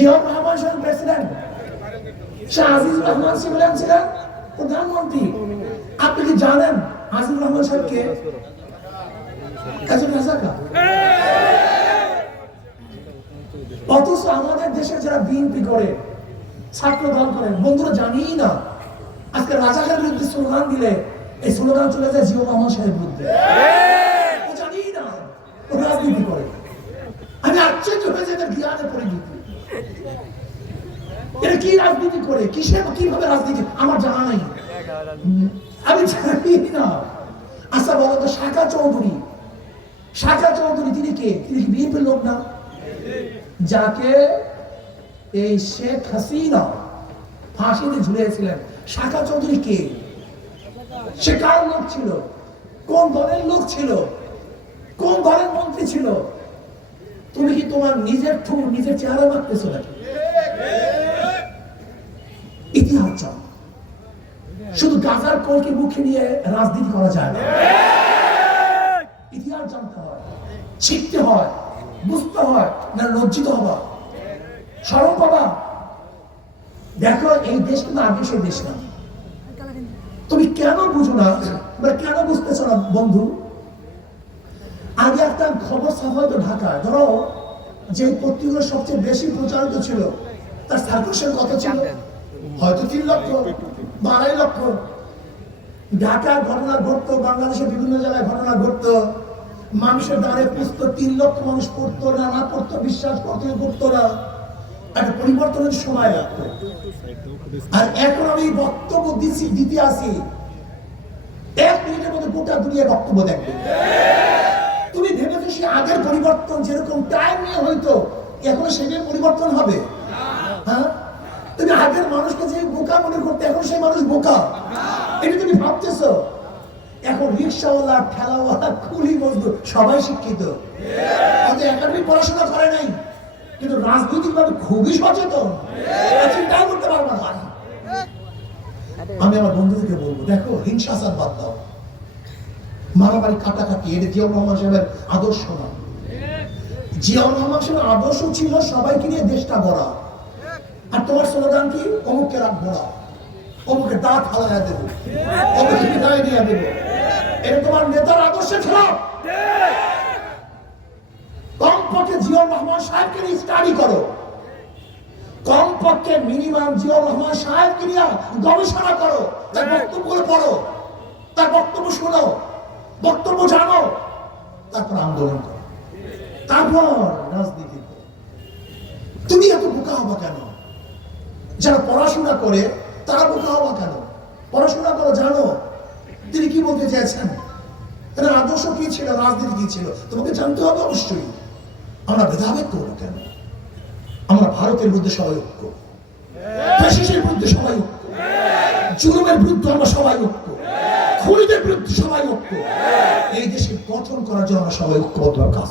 Rahman president. Shah Azizur Rahman ছিলেন। প্রধানমন্ত্রী। আপনি কি জানেন আজিজুর রহমান সাহেবকে অথচ আমাদের দেশে যারা বিএনপি করে, ছাত্র দল করে, বন্ধুরা জানি না, আজকে রাজাকার বিরুদ্ধে স্লোগান দিলে এই স্লোগান চলে যায় জিও রহমান সাহেব বিরুদ্ধে। জানি না রাজনীতি করে। আমি আশ্চর্য হয়ে যাই জ্ঞানে পরিণতি। এটা কি রাজনীতি করে? কিসের কীভাবে রাজনীতি? আমার জানা নাই। আমি জানি না। আচ্ছা শাখা চৌধুরী। শাখা চৌধুরী, তিনি কে? তিনি কি বিএনপির লোক না? যাকে এই শেখ হাসিনা ফাঁসিতে ঝুলিয়েছিলেন। শাখা চৌধুরী কে? সে কার লোক ছিল? কোন দলের লোক ছিল? কোন দলের মন্ত্রী ছিল? তুমি কি তোমার নিজের ঠুর নিজের চেহারা মারতেছো নাকি? ইতিহাস জানো শুধু গাজার কলকে মুখে নিয়ে রাজনীতি করা যায় না। ইতিহাস জানতে হয়, শিখতে হয়, বুঝতে হয় না লজ্জিত হবা। স্মরণ পাবা দেখো, এই দেশ কিন্তু আগে সেই দেশ না। তুমি কেন বুঝো না? কেন বুঝতেছো না, বন্ধু? আগে একটা খবর ছাপা হতো ঢাকায়। ধরো যে পত্রিকা সবচেয়ে বেশি প্রচারিত ছিল তার সার্কুলেশন কত ছিল? হয়তো তিন লক্ষ বা আড়াই লক্ষ। ঢাকার ঘটনা ঘটতো বাংলাদেশের বিভিন্ন জায়গায় ঘটনা ঘটতো। মানুষের দ্বারে পুষতো তিন লক্ষ মানুষ পড়তো না না পড়তো বিশ্বাস করতে করতো না। একটা পরিবর্তনের সময় লাগতো। আর এখন আমি বক্তব্য দিচ্ছি দিতে আসি। এক মিনিটের মধ্যে গোটা দুনিয়া বক্তব্য দেখবে ভেবেছো সে আগের পরিবর্তন যেরকম টাইম নিয়ে হয়তো এখন সেটার পরিবর্তন হবে? হ্যাঁ? তুমি আগের মানুষকে যে বোকা মনে করতে, এখন সেই মানুষ বোকা। এটা তুমি ভাবতেছো? এখন রিক্সাওয়ালা, ঠেলাওয়ালা কুলি মজদুর সবাই শিক্ষিত। হয়তো একাডেমিক পড়াশোনা করে নাই, কিন্তু রাজনৈতিক ভাবে খুবই সচেতন। আর চিন্তাও করতে পারবা না। আমি আমার বন্ধুদেরকে বলব, দেখো, হিংসাচার বাদ দাও। মারামারি কাটাকাটি, এটা জিয়াউর রহমান সাহেবের আদর্শ না। জিয়াউর রহমান সাহেবের আদর্শ ছিল সবাইকে নিয়ে দেশটা গড়া। আর তোমার স্লোগান কি? অমুককে রাখব না অমুকে দাঁত হালাইয়া দেবো। অমুকে দিয়ে দেবো। এটা তোমার নেতার আদর্শের খেলাফ। কমপক্ষে জিয়াউর রহমান সাহেবকে নিয়ে স্টাডি করো। কমপক্ষে মিনিমাম জিয়াউর রহমান সাহেবকে নিয়ে গবেষণা করো। তার বক্তব্যগুলো পড়ো। তার বক্তব্য শোনো বক্তব্য জানো। তারপর আন্দোলন করো। তারপর রাজনীতি তুমি এত বোকা হবা কেন? যারা পড়াশোনা করে, তারা বোকা হবা কেন? পড়াশোনা করো, জানো। তিনি কি বলতে চেয়েছেন তার আদর্শ কি ছিল, রাজনীতি কি ছিল? তোমাকে জানতে হবে অবশ্যই। আমরা ভেদাভেদ করব কেন? আমরা ভারতের বিরুদ্ধে সবাই ঐক্য। বিরুদ্ধে সবাই ঐক্য। জুলুমের বিরুদ্ধে আমরা সবাই ঐক্য। খুনিদের বিরুদ্ধে সবাই ঐক্য। এই দেশে গঠন করার জন্য সবাই ঐক্যবদ্ধ কাজ